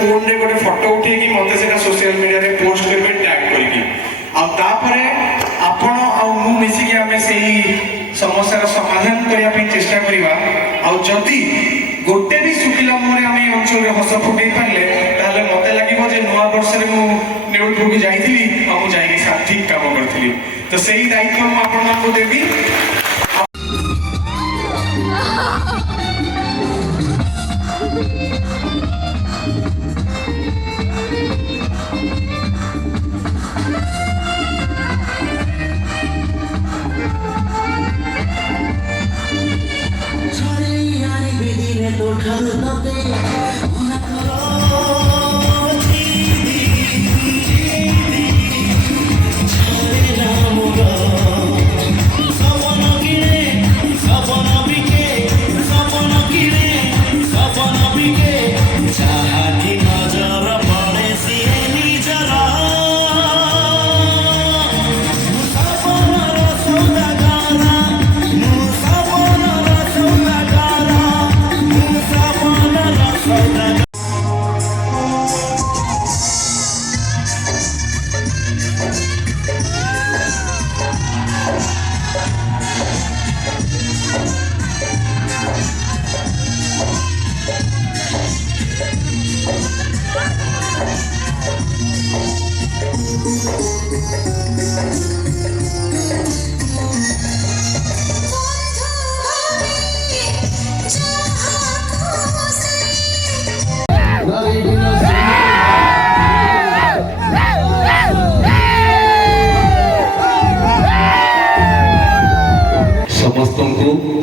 Phone रे गोटे photo उठे कि मते सेटा सोशल मीडिया रे पोस्ट करबे टैग करके आ तापरे आपण आ मु मिसी कि हमें सही समस्या समाधान करिया पे चेष्टा करिवा आ जदी गोटे भी सुखिला मोरे हमें अंचल रे हस फुटै पाले ताले मते लागिबो जे नवा वर्ष रे मु नेउलपुर की जाईथिली आ मु जाई ठीक काम करथिली तो सही दायित्व मु आपण को देबी।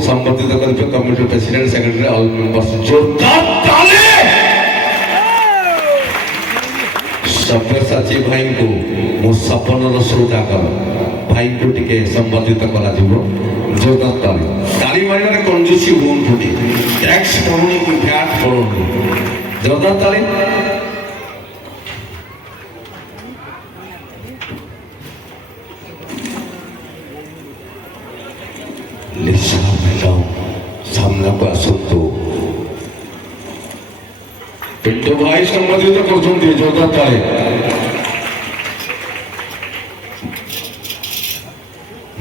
संबोधित करके committee president secretary all members जोरदार ताली। सब्यसाची भाई को मो सपनर सौदागर भाई को टिके संबोधित करा जिवो जोरदार ताली। ताली मारिबारे कंजूसी होउंथुनी टैक्स पड़ुनी कि भ्याट पड़ुनी जोरदार ताली। लिसा मैडम सामने को आसतु पिंटू भाई संबोधित कर जोरदार ताली।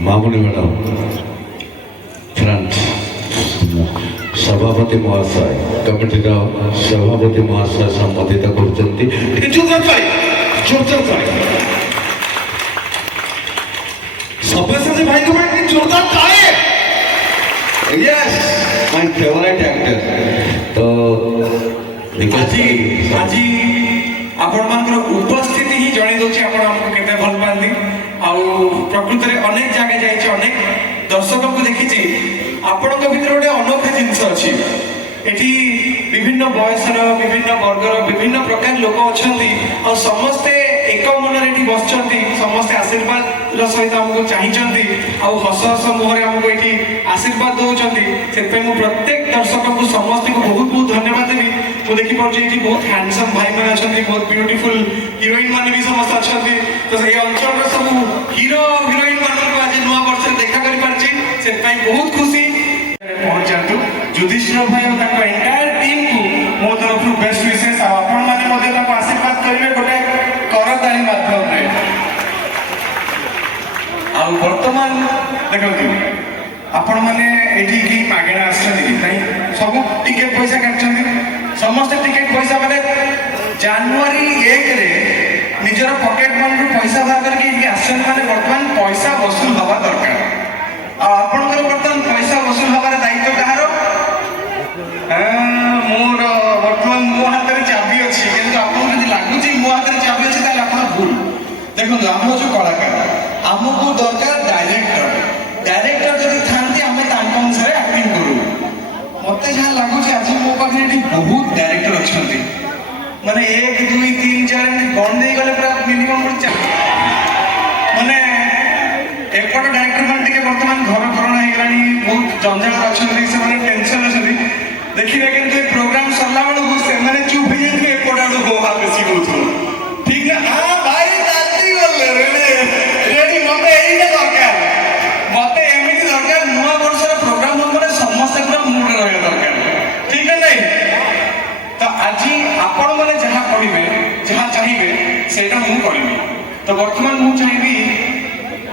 मामुनी मैडम फ्रंट सभापति महाशय कमिटी सभापति महाशय संबोधित कर जोरदार ताली। सब्यसाची भाई को जोरदार ताली। Yes, my favorite actor. तो आज आपण मानकर उपस्थिति ही जणे दोची आपण हमको केते भल पांदी आउ प्रकृति रे अनेक जगह जाई अनेक दर्शकों को देखि छी आपण को भीतर गोटे अनोखा जिंस अछि एठी विभिन्न बयसर विभिन्न वर्गर विभिन्न प्रकार लोक अछंती और समस्ते एक मन रे बसचंती समस्ते आशीर्वाद सहित हमको चाहिए आउ हस हस मुहर हमको ये आशीर्वाद दौरान से प्रत्येक दर्शक को समस्त को बहुत बहुत धन्यवाद देवी। मुझे देखिए बहुत हैंडसम भाई मैंने अच्छा बहुत ब्यूटीफुल हिरोइन मैंने भी समस्त अच्छा तो ये अंचल सब हिरो हिरोइन मान को आज नुआ वर्ष देखा कर बहुत खुशी पहुंच जातु युधिष्ठिर भाई और एंटायर टीम को मो तरफ बेस्ट विशेष आपण मैंने आशीर्वाद करेंगे गोटे करताली माध्यम वर्तमान देखो आपण मैंने ये मागेणा आसनी सब टिकेट पैसा काटते समस्त टिकेट पैसा मैंने जनवरी 1 रे निजर पॉकेट मन रु पैसा बाहर करके आसन मैंने वर्तमान पैसा वसूल हवा दरकार आपणकर वर्तमान पैसा वसूल हवार दायित्व कहार मोर वर्तमान मो हाथ में चाबी अच्छी किंतु आपको जब लगुच मो हाथ में चाबी अच्छी आप भूल देखो आम जो कलाकार आमको दरकार डायरेक्टर जब थांती आम अनुसार एक्टिंग करूँ मत जहाँ लगुच आज मो पाखे बहुत डायरेक्टर अच्छा माने 1 2 3 4 गण दे गले पूरा मिनिमम माने एपट डायरेक्टर मान वर्तमान घर करोना होगलानी बहुत जंजाल अच्छा से टेंशन अच्छे देखिए कि प्रोग्राम सरला बेलू से चुप हो जाए एपट आड़ हो हाथ बेसी बोलू ठीक ना हाँ भाई रात्रि गले रेडी मत यही दरकार मत एमती दरकार नुआ वर्ष प्रोग्राम मैंने समस्त पूरा मुड रहा दरकार ठीक है नहीं तो आज आपण मैंने जहाँ କହିବେ ଯାହା ଚାହିଁବେ ସେଇଟା ମୁଁ କରିବି। ତ ବର୍ତ୍ତମାନ ମୁଁ ଚାହିଁବି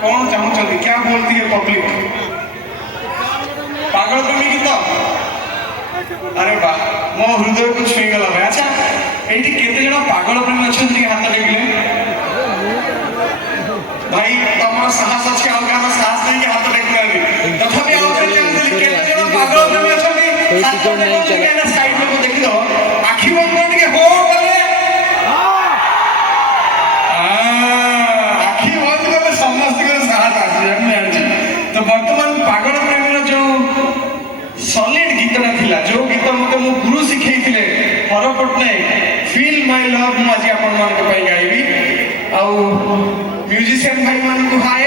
କଣ ଚାହୁଁଛନ୍ତି क्या बोलती है पब्लिक पागल प्रेमी गीत अरे वाह मो हृदय को छुईगला भाई। अच्छा एठी केते जण पागल प्रेमी अछंती हाथ टेकिले भाई तमर साहस अछि और गाना साहस नहीं के हाथ टेकिले तथापि और केते जण पागल प्रेमी अछंती हाथ टेकिले के साइड में देखि दो आखी बंद कर के हो करे आखी बंद कर समस्त के साथ आसी हम जानछि। तो वर्तमान पागल प्रेमी रो जो सॉलिड गीतटा थिला जो गीत मते मो गुरु सिखैथिले हर पटनायक फील माय लव मु आज आपन मान के पई गाइबी। आ म्यूजिशियन भाई मान को हाय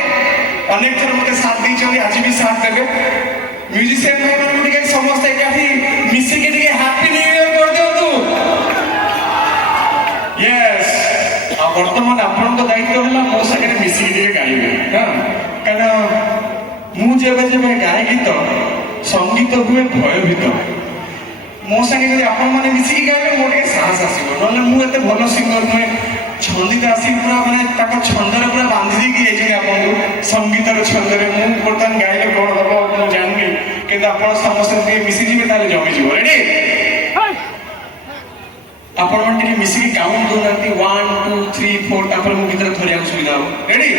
अनेक थर मते साथ दी चली आज भी साथ देबे। म्यूजिशियन भाई मान को के समस्त एकाठी मिसी के के हैप्पी न्यू ईयर कर दियो तू यस। आ वर्तमान आपन को दायित्व होला मो संगे मिसी के गाइबे हां कारण मु जेबे जेबे गाय गीत संगीत हुए भयभीत मो संगे जब आपण मैंने मिसिकी गाइबे मोर के साहस आसीबो नले मु एते भलो सिंगर नुहे छंदी दासी पूरा माने ताका छंदरे पूरा बांधी दी कि जे आपण को संगीतर छंदरे मु बर्तन गाइले कोन हबो मु जाननी किंतु आपण समस्त के मिसी जीवे ताले जमी जीवो रेडी आपण मन के मिसिकी काउंट दो नाती 1 2 3 4 तापर मु भीतर थरिया को सुविधा हो रेडी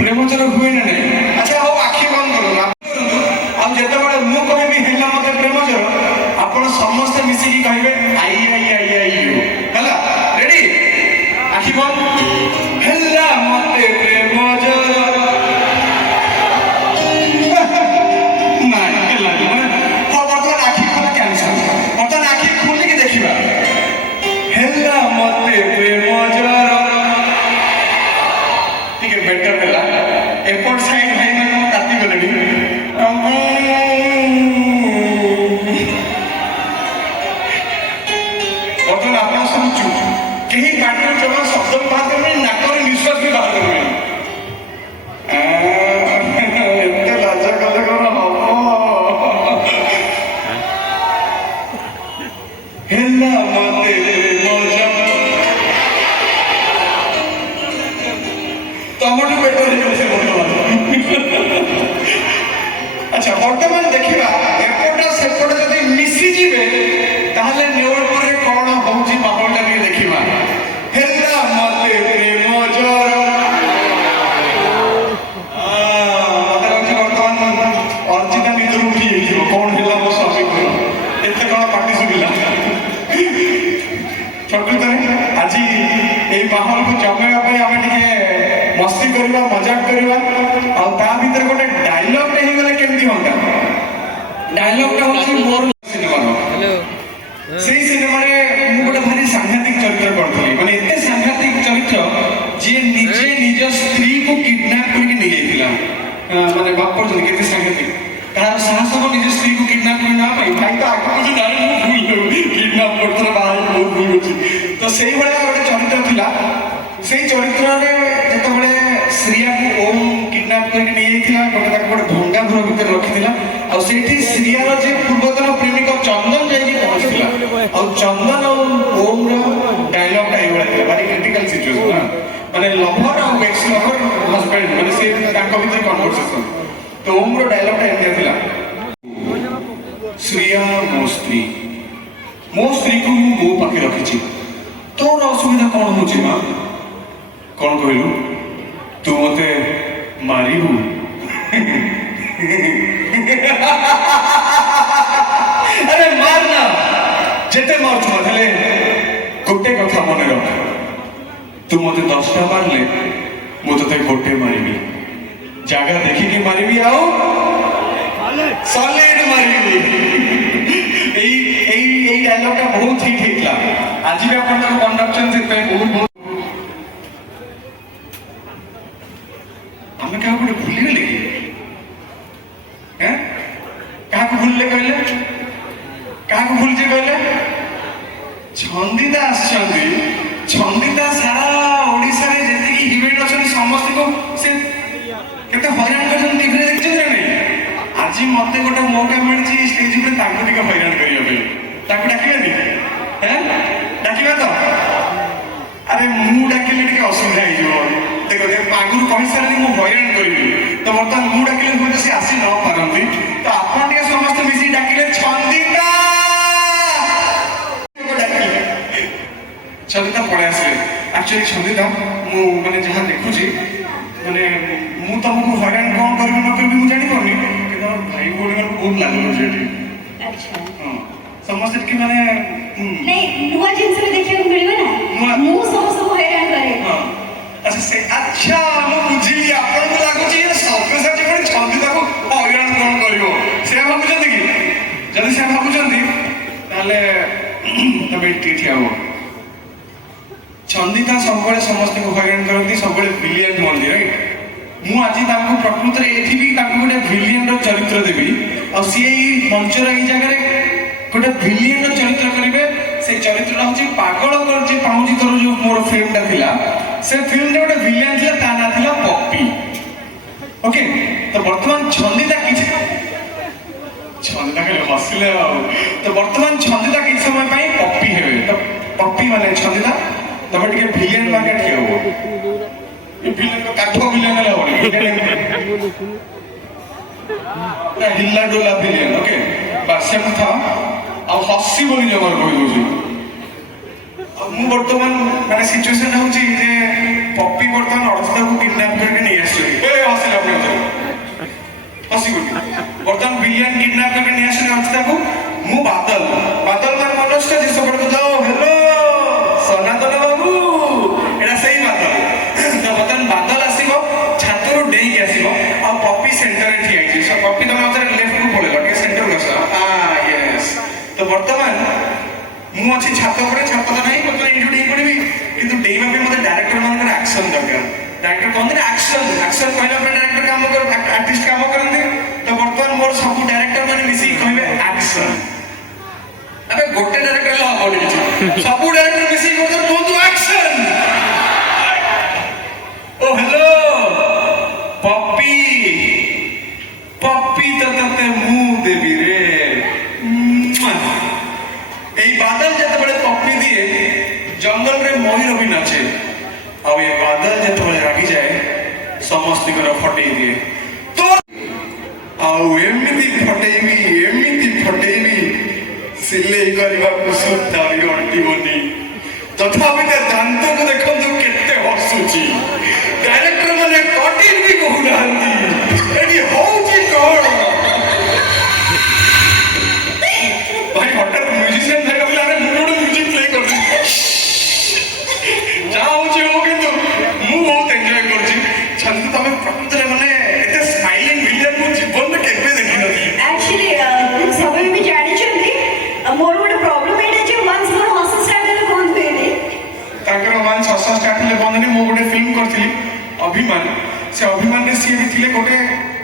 प्रेमचर हुए ना नहीं। अच्छा हो आखि बंद करो अब जेते बड़े मु कहबी हेला मते प्रेमचर आपण समस्त मिसी की कहबे आई आई आई आई यू हला रेडी आखि बंद हेला मते प्रेमचर नहीं हेला हो बर्तमान आखि खोला कैंसर बर्तमान आखि खोली के देखिबा हेला मते प्रेमचर ठीक है बेटर हेला एयरपोर्ट साइड भाई मैंने ताती गलड़ी बर्तमान आप सब चुप कहीं पार्टी जमा शब्द बाहर करने नाकर निश्वास भी बाहर करने एते लाजा कले करो हेला मते मजा टमाटो बेटर है अच्छा वर्तमान देखिबा एपोटा सेपोटा जदि मिसी जीवे ताहले नेवल परे कोन होउची बाबलटा भी देखिबा हेला मते प्रेम जर मते वर्तमान अर्जिता निदरु उठी हेजिबो कोन हेला मो स्वामी को एते कोन पार्टी सुबिला प्रकृतरे आज एई माहौल को जमेवा पे हमें टिके मस्ती करवा मजाक करवा और ता भीतर गोटे डायलॉग नहीं गले केमती होता डायलॉग टा होची मोर सिनेमा हेलो सेही सिनेमा रे मु गोटे भारी सांघातिक चरित्र करथली माने एते सांघातिक चरित्र जे निजे निज स्त्री को किडनैप करके ले जाइतिला माने बाप पर जन केते सांघातिक तार साहस को निज स्त्री को किडनैप करना भाई भाई तो आगे मुझे डायरेक्ट भूल किडनैप करथला भाई बहुत भूल होची ସେଇଭଳିଆ ଗୋଟେ ଚରିତ୍ର ଥିଲା। ସେଇ ଚରିତ୍ରରେ ଯେତେବେଳେ ଶ୍ରିୟାକୁ ଓମ୍ କିଡନାପ କରିକି ନେଇଯାଇଥିଲା, ଗୋଟେ ତାକୁ ଗୋଟେ ଭଙ୍ଗା ଘର ଭିତରେ ରଖିଥିଲା, ଆଉ ସେଇଠି ଶ୍ରିୟାର ଯେ ପୂର୍ବତନ ପ୍ରେମିକ ଚନ୍ଦନ ଯାଇକି ପହଞ୍ଚିଥିଲା, ଆଉ ଚନ୍ଦନ ଆଉ ଓମ୍ର ଡାଇଲଗଟା ଏଇଭଳିଆ ଥିଲା, ଭାରି କ୍ରିଟିକାଲ ସିଚୁଏସନ, ମାନେ ଲଭର ଆଉ ଏକ୍ସ ଲଭର ହଜବେଣ୍ଡ, ମାନେ ସେ ତାଙ୍କ ଭିତରେ କନଭରସେସନ। ତ ଓମ୍ର ଡାଇଲଗଟା ଏମିତିଆ ଥିଲା, ଶ୍ରିୟା ମୋ ସ୍ତ୍ରୀକୁ ମୁଁ ମୋ ପାଖେ ରଖିଛି, ତୋର ଅସୁବିଧା କଣ ହଉଛି ମା? କଣ କହିଲୁ? ତୁ ମତେ ମାରିବୁ? ଆରେ ମାର ନା, ଯେତେ ମାରୁଛୁ ହେଲେ ଗୋଟେ କଥା ମନେ ରଖ, ତୁ ମତେ 10ଟା ମାରିଲେ ମୁଁ ତତେ ଗୋଟେ ମାରିବି, ଜାଗା ଦେଖିକି ମାରିବି, ଆଉ ସଲିଡ ମାରିବି। এই ডায়লগটা বহুত হিট ହେଇଥିଲା। ଆଜି ବି ଆପଣ ତାକୁ ମନେ ରଖିଛନ୍ତି, ସେଥିପାଇଁ ବହୁତ ଆମେ କାହାକୁ ଗୋଟେ ଭୁଲିଗଲେ କି? କାହାକୁ ଭୁଲିଲେ କହିଲେ? କାହାକୁ ଭୁଲିଛେ କହିଲେ? ଛନ୍ଦିଦା ଆସିଛନ୍ତି। ଛନ୍ଦିଦା ସାରା ଓଡ଼ିଶାରେ ଯେତିକି ହିରୋଇନ୍ ଅଛନ୍ତି ସମସ୍ତଙ୍କୁ ସେ କେତେ ହଇରାଣ କରିଛନ୍ତି ଟିଭିରେ ଦେଖିଛନ୍ତି ନା ନାଇଁ? ଆଜି ମତେ ଗୋଟେ ମୌକା ମିଳିଛି ଷ୍ଟେଜ ଉପରେ ତାଙ୍କୁ ଟିକେ ହଇରାଣ କରିବା ପାଇଁ, ତାକୁ ଡାକିବାନି? ଡାକିବା ତ? ଆରେ ମୁଁ ଡାକିଲେ ଟିକେ ଅସୁବିଧା ହେଇଯିବ। ଦେଖ ଆଗରୁ କହିସାରିଲି ମୁଁ ହଇରାଣ କରିବି, ତ ବର୍ତ୍ତମାନ ମୁଁ ଡାକିଲେ ହୁଏତ ସେ ଆସି ନ ପାରନ୍ତି, ତ ଆପଣ ଟିକେ ସମସ୍ତେ ମିଶି ଡାକିଲେ ଛନ୍ଦିତା। ଛନ୍ଦିତା ପଳେଇ ଆସିଲେ। ଆକ୍ଚୁଆଲି ଛନ୍ଦିତା, ମୁଁ ମାନେ ଯାହା ଦେଖୁଛି, ମାନେ ମୁଁ ତମକୁ ହଇରାଣ କଣ କରିବି ନ କରିବି ମୁଁ ଜାଣିପାରୁନି, କିନ୍ତୁ ଭାଇ ଭଉଣୀମାନଙ୍କୁ ବହୁତ ଲାଗୁଛି ଏଠି। ହଁ, ସମସ୍ତେ ଟିକେ ମାନେ ନୂଆ ଜିନିଷ ବି ଦେଖିବାକୁ ମିଳିବ ନା, ମୁଁ ସମସ୍ତଙ୍କୁ ହଇରାଣ କରେ। ଆଚ୍ଛା ମୁଁ ବୁଝିଲି, ଆପଣଙ୍କୁ ଲାଗୁଛି ସବ୍ୟସାଚୀ ପୁଣି ଛନ୍ଦିତାକୁ ହଇରାଣ କଣ କରିବ, ସେ ଭାବୁଛନ୍ତି କି? ଯଦି ସେ ଭାବୁଛନ୍ତି ତାହେଲେ ତମେ ଟିକେ ଠିଆ ହବ। ଛନ୍ଦିତା ସବୁବେଳେ ସମସ୍ତଙ୍କୁ ହଇରାଣ କରନ୍ତି, ସବୁବେଳେ ଭିଲିଆନ ହୁଅନ୍ତି, ରାଇଟ୍? ମୁଁ ଆଜି ତାଙ୍କୁ ପ୍ରକୃତରେ ଏଠି ବି ତାଙ୍କୁ ଗୋଟେ ଭିଲିଆନର ଚରିତ୍ର ଦେବି, ଆଉ ସିଏ ଏଇ ମଞ୍ଚର ଏଇ ଜାଗାରେ ଗୋଟେ ଭିଲିଆନର ଚରିତ୍ର କରିବେ। ସେ ଚରିତ୍ରଟା ହଉଛି ପାଗଳ କରୁଛି ପାଉଁଜି ତୋର, ଯୋଉ ମୋର ଫିଲ୍ମଟା ଥିଲା, ସେ ଫିଲ୍ମରେ ଗୋଟେ ଭିଲିଆନ ଥିଲା, ତା ନାଁ ଥିଲା ପପି। ଓକେ, ତ ବର୍ତ୍ତମାନ ଛନ୍ଦିତା କିଛି ଖାଲି ହସିଲେ ଆଉ, ତ ବର୍ତ୍ତମାନ ଛନ୍ଦିତା କିଛି ସମୟ ପାଇଁ ପପି ହେବେ। ତ ପପି ମାନେ ଛନ୍ଦିତା ତମେ ଟିକେ ଭିଲିଆନ ମାର୍କେଟ ଠିଆ ହବ। ଭିଲିଆନ କାଠ ଭିଲିଆନ ହେଲେ ହବନି, ହିଲ୍ଲା ଡୋଲା ଭିଲିଆନ। ଓକେ, ବାସ୍ ସେ କଥା। ଆଉ ହସିବନି ଜମାରୁ କହିଦଉଛି। ମୁଁ ବର୍ତ୍ତମାନ ମାନେ ସିଚୁଏସନ ହଉଛି ଯେ ପପି ବର୍ତ୍ତମାନ ଅର୍ଚିତାକୁ କିଡନାପ କରିକି ନେଇ ଆସିଛନ୍ତି। ହସିଲେ ଆପଣ ହସିବୁନି। ବର୍ତ୍ତମାନ ଭିଲିଆନ କିଡନାପ କରିକି ନେଇ ଆସିଛନ୍ତି ଅର୍ଚିତାକୁ। ମୁଁ ବାଦଲ ମାନେ ମନେ ଅଛି ଯେ ସେପଟକୁ ଯାଅ, ହ୍ୟାଲୋ ସନାତନ ବାବୁ, ଏଇଟା ସେଇ ବାଦଲ। ତ ବର୍ତ୍ତମାନ ବାଦଲ ଆସିବ, ଛାତରୁ ଡେଇଁକି ଆସିବ, ଆଉ ପପି ସେଣ୍ଟରରେ ଠିଆ ହେଇଛି। ପପି ତମେ ମତେ ଲେଫ୍ଟକୁ ପଳେଇଲ, ଟିକେ ସେଣ୍ଟରକୁ ଆସ। ତ ବର୍ତ୍ତମାନ ମୁଁ ଅଛି ଛାତ ଉପରେ, ଛାତ ତ ନାହିଁ, ବର୍ତ୍ତମାନ ଏଇଠୁ ଡେଇଁ ପଡ଼ିବି, କିନ୍ତୁ ଡେଇଁବା ପାଇଁ ମୋତେ ଡାଇରେକ୍ଟର ମାନଙ୍କର ଆକ୍ସନ ଦରକାର। ଡାଇରେକ୍ଟର କହନ୍ତି ନା ଆକ୍ସନ କହିଲା ପରେ ଡାଇରେକ୍ଟର କାମ ଆର୍ଟିଷ୍ଟ କାମ କରନ୍ତି। ତ ବର୍ତ୍ତମାନ ମୋର ସବୁ ଡାଇରେକ୍ଟର ମାନେ ମିଶିକି କହିବେ ଆକ୍ସନ। ଏବେ ଗୋଟେ ଡାଇରେକ୍ଟର ହେଲେ ହବନି କିଛି, ସବୁ ଡାଇରେକ୍ଟର ମିଶିକି କୁହନ୍ତୁ ଆକ୍ସନ। ଓ ହ୍ୟାଲୋ ପପି, ପପି ତ ତତେ ମୁଁ ଦେବି ରେ। এই বাদল যেতবে পপি দিয়ে জঙ্গলরে ময়ূর भी নাচে, ଆଉ ଏ ବାଦଲ ଯେତେବେଳେ ରାଗି ଯାଏ ସମସ୍ତଙ୍କର ଫଟେଇ ଦିଏ। ତ ଆଉ ଏମିତି ଫଟେଇବି ସିଲେଇ କରିବାକୁ ସୁତା ବି ଅଣ୍ଟିବନି। ତଥାପି ତା ଦାନ୍ତକୁ ଦେଖନ୍ତୁ କେତେ ହସୁଛି। ଡାଇରେକ୍ଟର ମାନେ କଟିଂ ବି କହୁନାହାନ୍ତି, ଏଠି ହଉଛି କଣ? ଭାଇ ହଠାତ୍ ମ୍ୟୁଜିସିଆନ ଭାଇ କହିଲେ ଆରେ ମୁଁ ଗୋଟେ ମ୍ୟୁଜିକ ପ୍ଲେ କରୁଛି, ଯାହା ହଉଛି ହଉ, କିନ୍ତୁ ମୁଁ ବହୁତ ଏନ୍ଜୟ କରୁଛି। ଛନ୍ଦି ତମେ ପ୍ରକୃତରେ ମାନେ ଏତେ ସ୍ମାଇଲିଂ ଭିଲିଆନ ମୁଁ ଜୀବନରେ କେବେ ଦେଖିନଥିଲି। ଆକ୍ଚୁଆଲି ସବୁ ବି ଜାଣିଛନ୍ତି ମୋର ଗୋଟେ ପ୍ରୋବ୍ଲେମ ଏଇଟା ଯେ ୱାନ୍ସ ମୋର ହସ ଷ୍ଟାର୍ଟ ହେଲେ ବନ୍ଦ ହୁଏନି। ତାଙ୍କର ୱାନ୍ସ ହସ ଷ୍ଟାର୍ଟ ହେଲେ ବନ୍ଦ ହୁଏନି। ମୁଁ ଗୋଟେ ଫିଲ୍ମ କରିଥିଲି ଅଭିମାନ, ସେ ଅଭିମାନରେ ସିଏ ବି ଥିଲେ, ଗୋଟେ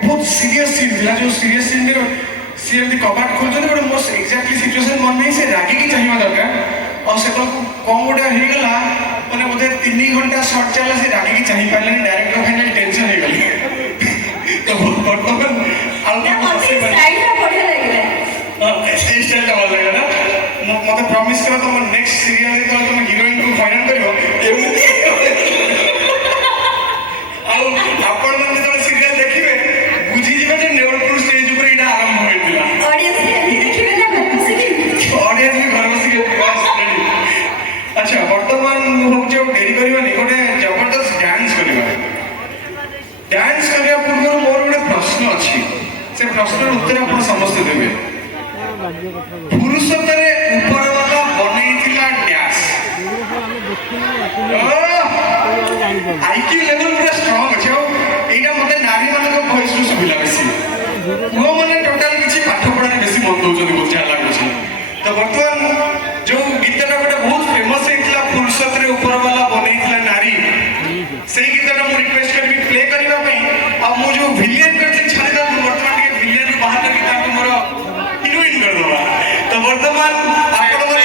ବହୁତ ସିରିୟସ୍ ସିନ୍ ଥିଲା, ଯୋଉ ସିରିୟସ୍ ସିନ୍ରେ ସିଏ ଏମିତି କବାଟ ଖୋଲୁଛନ୍ତି, ଗୋଟେ ମୋ ଏକ୍ଜାକ୍ଟଲି ସିଚୁଏସନ ମନେ ନାହିଁ, ସେ ରାଗିକି ଚାହିଁବା ଦରକାର, ଆଉ ସେତେବେଳକୁ कौन गोटे होगला मैंने बोधे 3 घंटा सर्ट चला से रागी चाह पारे डायरेक्टर फाइनल टेंशन हो गली तो बर्तमान स्टाइलटा बढ़िया लागला स्टाइलटा भल लगे ना मत प्रॉमिस करो तुम नेक्स्ट सीरियल तुम हिरोइन को फाइनल करियो आपण मन जो सीरियल देखिबे बुझी जिबे जे नेवलपुर स्टेज ऊपर इटा आरंभ होइतिला ऑडियंस भी देखिबे ना घर बसी के ऑडियंस भी घर बसी के प्रयास करी अच्छा वर्तमान हम जो डेरी करबानी गोटे जबरदस्त डांस करबा डांस करिया पूर्व मोर गोटे प्रश्न अछि से प्रश्नर उत्तर आपण समस्त देबे पुरुषतरे ऊपर वाला बनेइतिला डैश आईक्यू लेवल पूरा स्ट्रांग अछि एटा मते नारी मानको भॉइस रु सुबिला बेसी वो माने टोटल किछि पाठ पढाने बेसी मन दउछन बुझा लागुछि तो वर्तमान जो गीतटा गोटे बहुत फेमस हेतिला पुरुषतरे ऊपर वाला बनेइतिला नारी सेही गीतटा मु रिक्वेस्ट करबी प्ले करिबा पई आ मु जो विलियन करते छाड़ी दा वर्तमान के विलियन रु बाहर करके ताको मोर हिरोइन कर दवा तो वर्तमान आपण मन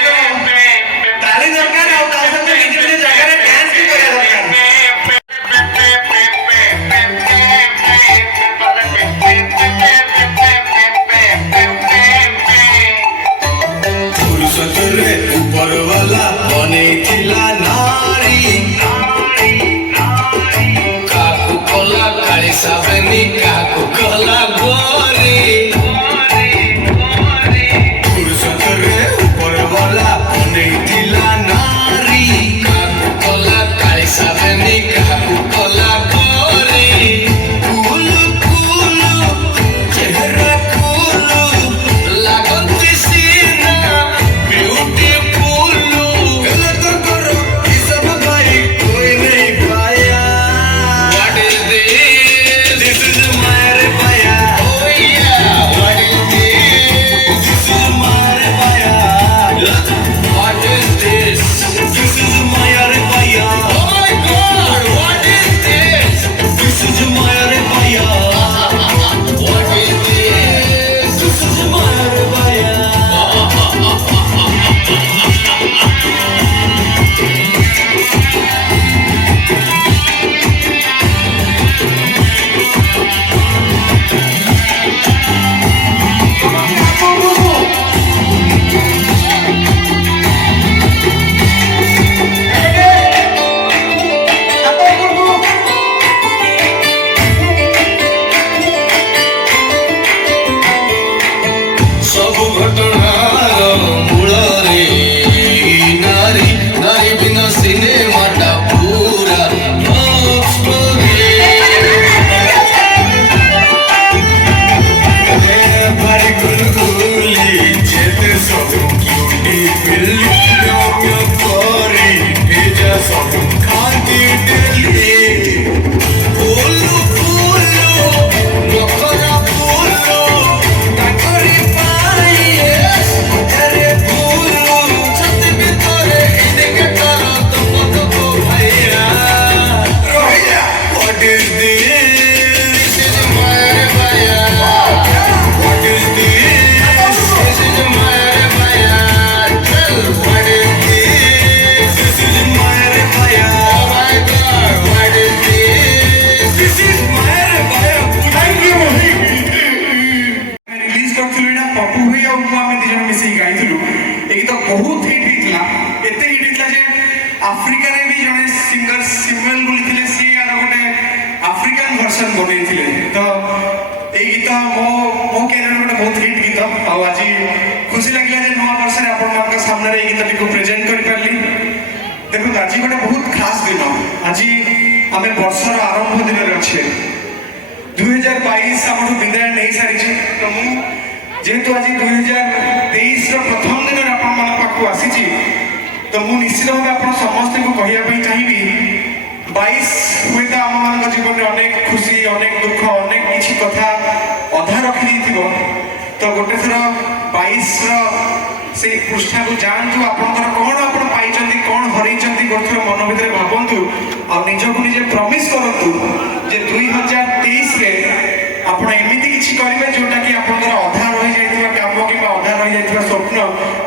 ताली दरकार आ ता संगे निज निज जगह रे डांस भी करिया दरकार पुरुषतरे ऊपर वाला बनेइतिला नारी काकू कोला काली साबनी काकू कोला गोरी पुरुषतरे ऊपर वाला बनेइतिला नारी काकू कोला काली साबनी काकू कोला गोरी कुलु कुलु चेहरा कुलु लागंती सीना ब्यूटीफुल गला तो करो ये सब भाई कोई नहीं पाया what is this is my पाया ओ या what is this is my पाया what is this is my पाया oh my god what is this is my पाया what is this is my पाया ସବୁ ଘଟଣାର ମୂଳରେ ନାରୀ ନାରୀ ବିନା ସିନେମାଟା ପୁରା ନଷ୍ଟ ଭାରି ଗୁଲଗୁଲି ଯେତେ ସବୁ ବ୍ୟୁଟିଫୁଲ ରମ୍ୟ କରି ଭେଜା ସବୁ ଖାନ୍ତି ଡେଲି ଫୁଲ ଫୁଲ ନଖରା ଫୁଲ ତାଙ୍କରି ପାଇଏ ଆରେ ଫୁଲ ଛାତି ଭିତରେ ଇଣ୍ଡିକେଟର ତମ ତମ ଭାଇଆ ରହିଆ what is this is my ଭାଇଆ what is this is my ଭାଇଆ tell what is this is my ଭାଇଆ oh my god what is this is my ଭାଇଆ थैंक यू रिलीज करथिलु एटा पप्पू भैया उनको आमे दिजन मिसी गाइथिलु ए गीत बहुत हिट हितला एते हिट हितला जे अफ्रीका रे भी जने सिंगर सिमवेल बोलिथिले सी आर गोटे अफ्रीकन वर्जन बनेथिले तो ए गीत मो कैरियर गोटे बहुत हिट गीत आ आज खुशी लागला जे नवा वर्ष रे आपण मानक सामने रे ए गीत को प्रेजेंट करि परली देखो आज गोटे बहुत खास दिन आज आमे वर्षर आरंभ दिन रे अछि 2022 हमठू विदाय नहीं सारी तो मु जेहेतु आज 2023 प्रथम दिन आपण मन पाखु आसी तो मु निश्चित भाव आप समस्त को कहवाई चाहिए 22 हुए तो आम मान जीवन में अनेक खुशी अनेक दुख अनेक किसी कथा अधा रखी तो गोटे थर 22 से पृष्ठा को जानतु आपंकर कौन आप कौन हर गोटे थर मन भितर भावतु आ निज को निजे प्रमिश करूँ जे 2023 रे आपण एमिति किछि करिवे जोटा कि आपनकर अधा रहि जाइतबा काम कि अधा रहि जाइतबा स्वप्न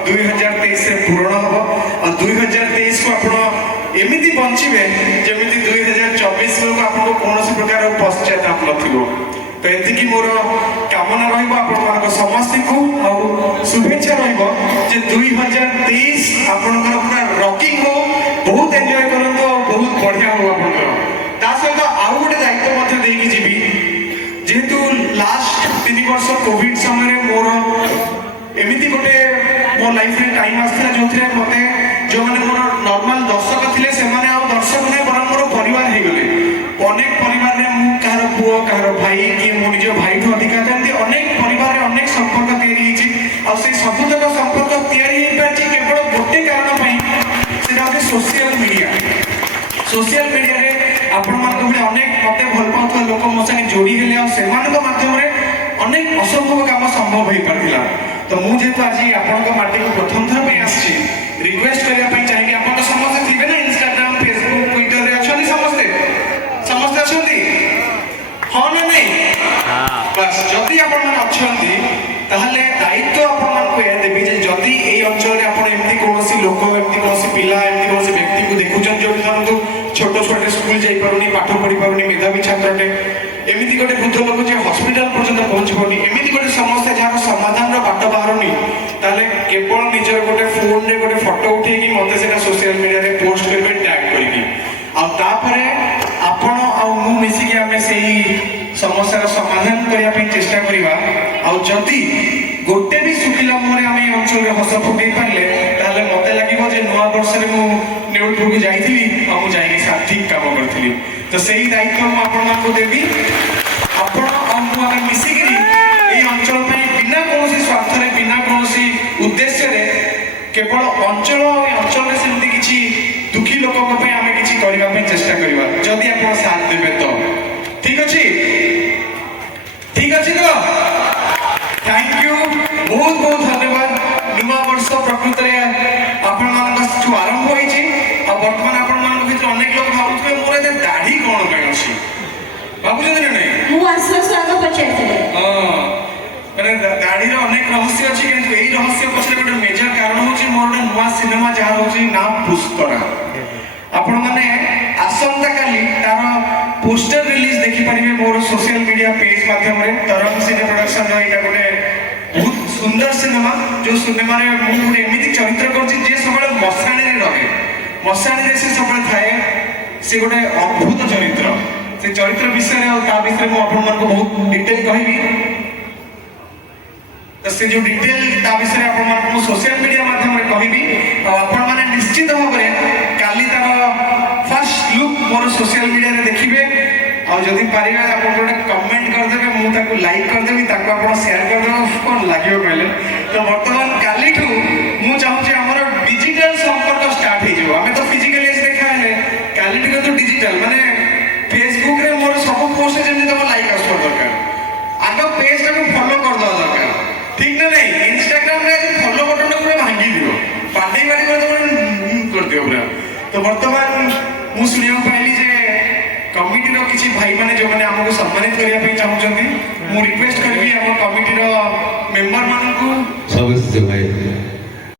2023 रे पूर्ण हबो आ 2023 ବଞ୍ଚିବେ ଯେମିତି 2024 ବେଳକୁ ଆପଣଙ୍କୁ କୌଣସି ପ୍ରକାର ପଶ୍ଚାତାପ ନଥିବ। ତ ଏତିକି ମୋର କାମନା ରହିବ ଆପଣମାନଙ୍କ ସମସ୍ତଙ୍କୁ ଆଉ ଶୁଭେଚ୍ଛା ରହିବ ଯେ 2023 ଆପଣଙ୍କର ପୁରା ରକିଂ ହଉ, ବହୁତ ଏନ୍ଜୟ କରନ୍ତୁ ଆଉ ବହୁତ ବଢିଆ ହଉ ଆପଣଙ୍କର। ତା ସହିତ ଆଉ ଗୋଟେ ଦାୟିତ୍ୱ ମଧ୍ୟ ଦେଇକି ଯିବି, ଯେହେତୁ ଲାଷ୍ଟ 3 ବର୍ଷ କୋଭିଡ ସମୟରେ ମୋର ଏମିତି ଗୋଟେ ମୋ ଲାଇଫରେ ଟାଇମ୍ ଆସିଥିଲା ଯୋଉଥିରେ ମତେ ଯୋଉମାନେ ମୋର ନର୍ମାଲ ଦର୍ଶକ ଥିଲେ ସେମାନେ ଆଉ ଦର୍ଶକ ନୁହେଁ ବରଂ ମୋର ପରିବାର ହେଇଗଲେ। ଅନେକ ପରିବାରରେ ମୁଁ କାହାର ପୁଅ, କାହାର ଭାଇ, କିଏ ମୋ ନିଜ ଭାଇଠୁ ଅଧିକା, ଏମିତି ଅନେକ ପରିବାରରେ ଅନେକ ସମ୍ପର୍କ ତିଆରି ହେଇଛି। ଆଉ ସେଇ ସବୁତକ ସମ୍ପର୍କ ତିଆରି ହେଇପାରିଛି କେବଳ ଗୋଟେ କାରଣ ପାଇଁ, ସେଟା ହଉଛି ସୋସିଆଲ ମିଡିଆ। ସୋସିଆଲ ମିଡିଆରେ ଆପଣମାନଙ୍କ ଭଳି ଅନେକ ମତେ ଭଲ ପାଉଥିବା ଲୋକ ମୋ ସାଙ୍ଗେ ଯୋଡ଼ି ହେଲେ ଆଉ ସେମାନଙ୍କ ମାଧ୍ୟମରେ ଅନେକ ଅସମ୍ଭବ କାମ ସମ୍ଭବ ହେଇପାରିଥିଲା। ତ ମୁଁ ଯେହେତୁ ଆଜି ଆପଣଙ୍କ ମାଟିକୁ ପ୍ରଥମ ଥର ପାଇଁ ଆସିଛି, ରିକ୍ୱେଷ୍ଟ କରିବା ପାଇଁ ଚାହିଁବି, ଆପଣ ତ ସମସ୍ତେ ଥିବେ ନା ଇନଷ୍ଟାଗ୍ରାମ, ଫେସବୁକ, ଟ୍ୱିଟରରେ ଅଛନ୍ତି ସମସ୍ତେ? ସମସ୍ତେ ଅଛନ୍ତି? ହଁ ନା ନାଇଁ? ବାସ୍, ଯଦି ଆପଣମାନେ ଅଛନ୍ତି ତାହେଲେ ଦାୟିତ୍ୱ ଆପଣମାନଙ୍କୁ ଏହା ଦେବି ଯେ ଯଦି ଏଇ ଅଞ୍ଚଳରେ ଆପଣ ଏମିତି କୌଣସି ଲୋକ, ଏମିତି କୌଣସି ପିଲା, ଏମିତି କୌଣସି ବ୍ୟକ୍ତିକୁ ଦେଖୁଛନ୍ତି ଯୋଉଠି ଧରନ୍ତୁ ଛୋଟ ଛୁଆଟେ ସ୍କୁଲ ଯାଇପାରୁନି, ପାଠ ପଢି ପାରୁନି, ମେଧାବୀ ଛାତ୍ରଟେ, ଏମିତି ଗୋଟେ ବୃଦ୍ଧ ଲୋକ ଯେ ହସ୍ପିଟାଲ ପର୍ଯ୍ୟନ୍ତ ପହଞ୍ଚି ପାରୁନି, ଏମିତି ଗୋଟେ ସମସ୍ୟା ଯାହାର ସମାଧାନର ବାଟ ବାହାରୁନି, ତାହେଲେ କେବଳ ନିଜର ଗୋଟେ ଫୋନରେ ଗୋଟେ ଫଟୋ ଉଠେଇକି ମତେ ସେଟା ସୋସିଆଲ ମିଡିଆରେ ପୋଷ୍ଟ କରିବେ ଟ୍ୟାଗ କରିକି। ଆଉ ତାପରେ ଆପଣ ଆଉ ମୁଁ ମିଶିକି ଆମେ ସେଇ ସମସ୍ୟାର ସମାଧାନ କରିବା ପାଇଁ ଚେଷ୍ଟା କରିବା। ଆଉ ଯଦି ଗୋଟେ ବି ଶୁଖିଲା ମୁହଁରେ ଆମେ ଏଇ ଅଞ୍ଚଳରେ ହସ ଫୁଟେଇ ପାରିଲେ ତାହେଲେ ମତେ ଲାଗିବ ଯେ ନୂଆ ବର୍ଷରେ ମୁଁ ନେଉଳପୁରକୁ ଯାଇଥିଲି ଆଉ ମୁଁ ଯାଇକି ଠିକ କାମ କରିଥିଲି। ତ ସେଇ ଦାୟିତ୍ୱ ମୁଁ ଆପଣମାନଙ୍କୁ ଦେବି। ଆପଣ ଆଉ ମୁଁ ଆମେ ମିଶିକିରି ଏଇ ଅଞ୍ଚଳ ପାଇଁ ବିନା କୌଣସି ସ୍ୱାର୍ଥରେ, ବିନା କୌଣସି ଉଦ୍ଦେଶ୍ୟରେ, କେବଳ ଅଞ୍ଚଳ ଏ ଅଞ୍ଚଳରେ ସେମିତି କିଛି ଦୁଃଖୀ ଲୋକଙ୍କ ପାଇଁ ଆମେ କିଛି କରିବା ପାଇଁ ଚେଷ୍ଟା କରିବା, ଯଦି ଆପଣ ସାଥ ଦେବେ ତ। ଠିକ ଅଛି? ଠିକ ଅଛି ତ? थैंक यू, बहुत बहुत धन्यवाद। नुआ वर्ष प्रकृत आपण जो आरंभ होती बर्तमान आपण भर अनेक लोग भावुवे मोर ए दाढ़ी कौन पे अच्छी भावुं ना नहीं मैंने दाढ़ी अनेक रहस्य अच्छी कि यही रहस्य पछे गोटे मेजर कारण हूँ मोर गोटे नुआ सिनेमा जहाँ हूँ नाम पुष्करा। आपण मैंने आसंता काली तार पोस्टर रिलीज देखिपारे मोर सोशल मीडिया पेज माध्यम तरंग सिने प्रोडक्शन यहाँ गोटे बहुत सुंदर सिनेमा जो सिनेमा गोटे एमती चरित्र कर सब मशाणी रहे मशाणी से सब थाए सी गोटे अद्भुत चरित्र से चरित्र विषय विषय मुझे बहुत डिटेल कहि तो से जो डिटेल विषय आपको सोशल मीडिया माध्यम कहि आपण मैंने निश्चित भाव में काली तार first look more social media देखिए और जदि पारे आप गोटे कमेंट करदे मुझे लाइक करदेवी आप शेयर करदे कौन लगे कहले। तो बर्तमान काली मुझे चाहूँगी आमर डिजिटल संपर्क स्टार्ट हो तो फिजिकल एज देखा है काली तो डिजिटल माने फेसबुक रे मोर सब पोस्ट जमी तुम लाइक आसवा दरकार आग पेज टाक फॉलो कर दवा दरकार ठीक ना नहीं। इंस्टाग्राम रे फॉलो बटन पूरा भांगी दियो पाटे बारी तुम कर दियो पूरा। तो बर्तमान मुझे शुणा पाइली जे कमिटीर किसी भाई मैंने जो मैंने आमको सम्मानित करने चाहूँगी मु रिक्वेस्ट करी आम कमिटीर मेंबर मानू सदस्य भाई